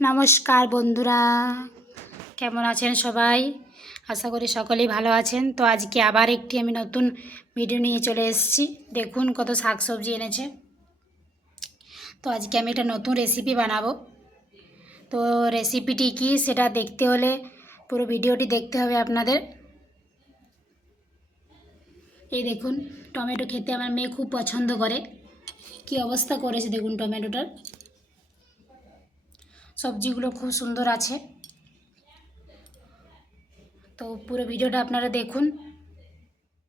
নমস্কার বন্ধুরা, কেমন আছেন সবাই? আশা করি সকলেই ভালো আছেন। তো আজকে আবার একটি আমি নতুন ভিডিও নিয়ে চলে এসেছি। দেখুন কত শাকসবজি এনেছে। তো আজকে আমি একটা নতুন রেসিপি বানাবো। তো রেসিপিটি কি সেটা দেখতে হলে পুরো ভিডিওটি দেখতে হবে আপনাদের। এই দেখুন, টমেটো খেতে আমার মেয়ে খুব পছন্দ করে। কি অবস্থা করেছে দেখুন টমেটোটার। সবজিগুলো খুব সুন্দর আছে। তো পুরো ভিডিওটা আপনারা দেখুন।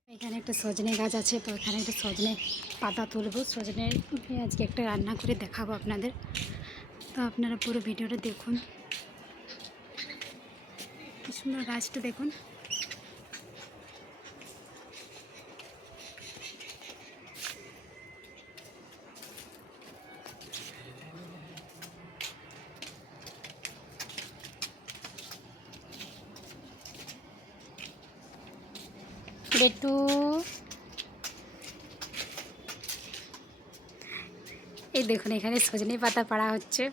এখানে একটা সজনে গাছ আছে, তো এখানে একটা সজনে পাতা তুলবো। সজনে আজকে একটা রান্না করে দেখাবো আপনাদের। তো আপনারা পুরো ভিডিওটা দেখুন। কি সুন্দর গাছটা দেখুন। বেটু, এই দেখুন এখানে সজনে পাতা পাড়া হচ্ছে।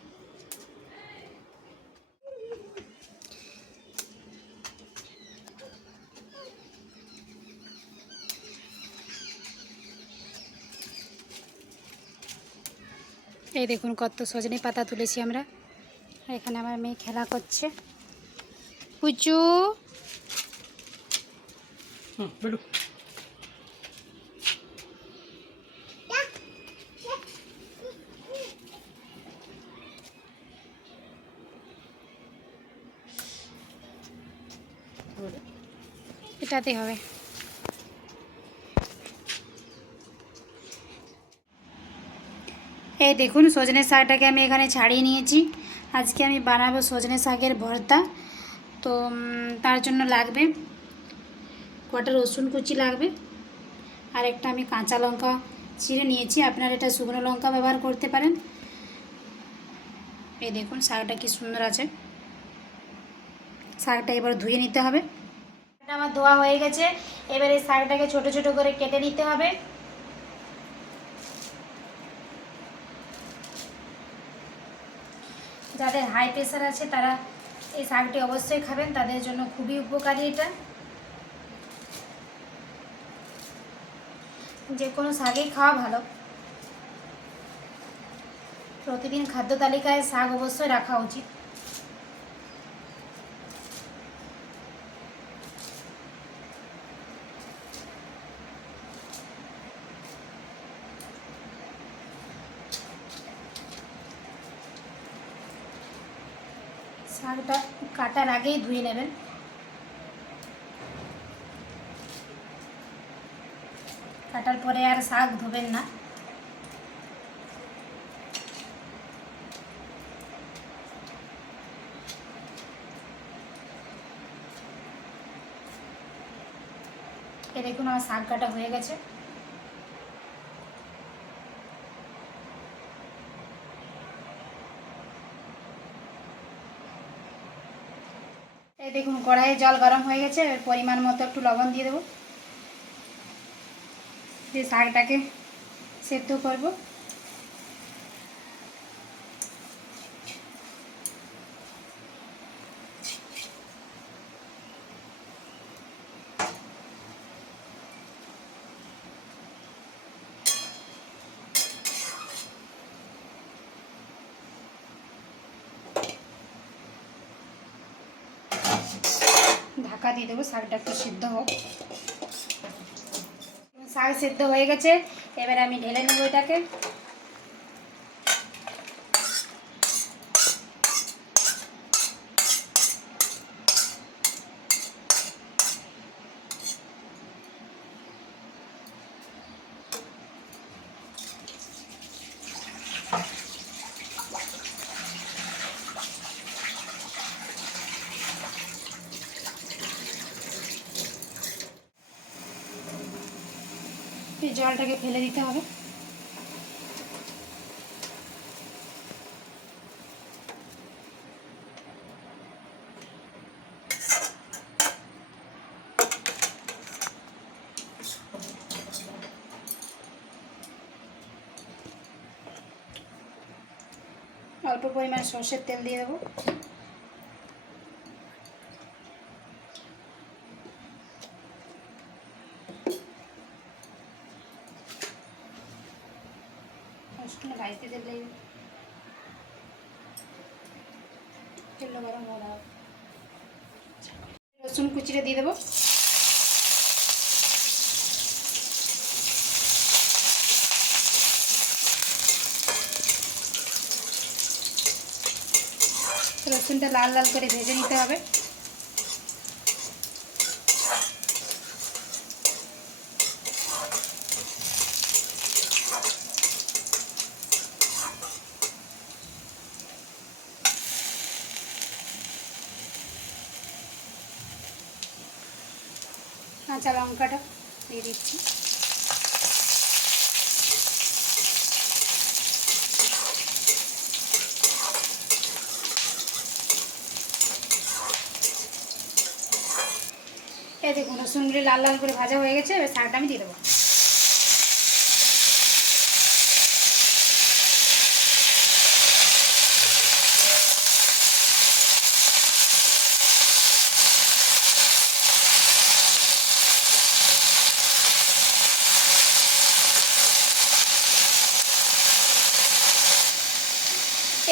এই দেখুন কত সজনে পাতা তুলেছি আমরা। এখানে আমার মেয়ে খেলা করছে। পুচু, বেরো। এটাতে হবে। এই দেখুন সজনে শাকটাকে আমি এখানে ছাড়িয়ে নিয়েছি। আজকে আমি বানাবো সজনে শাকের ভর্তা। তো তার জন্য লাগবে কটা রসুন কুচি লাগবে, আর একটা আমি কাঁচা লঙ্কা চিড়ে নিয়েছি। আপনারা এটা শুকনো লঙ্কা ব্যবহার করতে পারেন। এই দেখুন শাকটা কি সুন্দর আছে। শাকটা এবার ধুয়ে নিতে হবে। এটা আমার ধোয়া হয়ে গেছে। এবার এই শাকটাকে ছোট ছোট করে কেটে নিতে হবে। যাদের হাই প্রেশার আছে তারা এই শাকটি অবশ্যই খাবেন, তাদের জন্য খুবই উপকারী। এটা যে কোনো শাকই খাওয়া ভালো। প্রতিদিন খাদ্য তালিকায় শাক অবশ্যই রাখা উচিত। শাকটা কাটার আগেই ধুয়ে নেবেন। কাটার পরে আর শাক ধোবেন না। এ দেখুন আমার শাক কাটা হয়ে গেছে। এই দেখুন কড়াইয়ে জল গরম হয়ে গেছে। পরিমাণ মতো একটু লবণ দিয়ে দেবো। দিয়ে শাকটাকে সেদ্ধ করব। ঢাকা দিয়ে দেবো, শাকটা একটু সিদ্ধ হোক। শাক সিদ্ধ হয়ে গেছে। এবার আমি ঢেলে নেব এটাকে। এই জলটাকে ফেলে দিতে হবে। অল্প পরিমাণে সর্ষের তেল দিয়ে দেবো। ভাজতে দিলে তেল গরম হয়ে যাবে। রসুন কুচিটা দিয়ে দেবো। রসুনটা লাল লাল করে ভেজে নিতে হবে। কাঁচা লঙ্কাটা দিয়ে দিচ্ছি। এই দেখুন রসুনগুলি লাল লাল করে ভাজা হয়ে গেছে। এবার শাকটা আমি দিয়ে দেবো।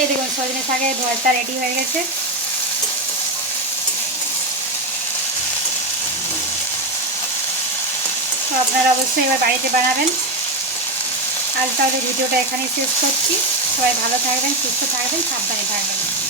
এই দেখুন সজনে শাকের ভর্তা রেডি হয়ে গেছে। তো আপনারা অবশ্যই এবার বাড়িতে বানাবেন। আজ তাহলে ভিডিওটা এখানেই শেষ করছি। সবাই ভালো থাকবেন, সুস্থ থাকবেন, সাবধানে থাকবেন।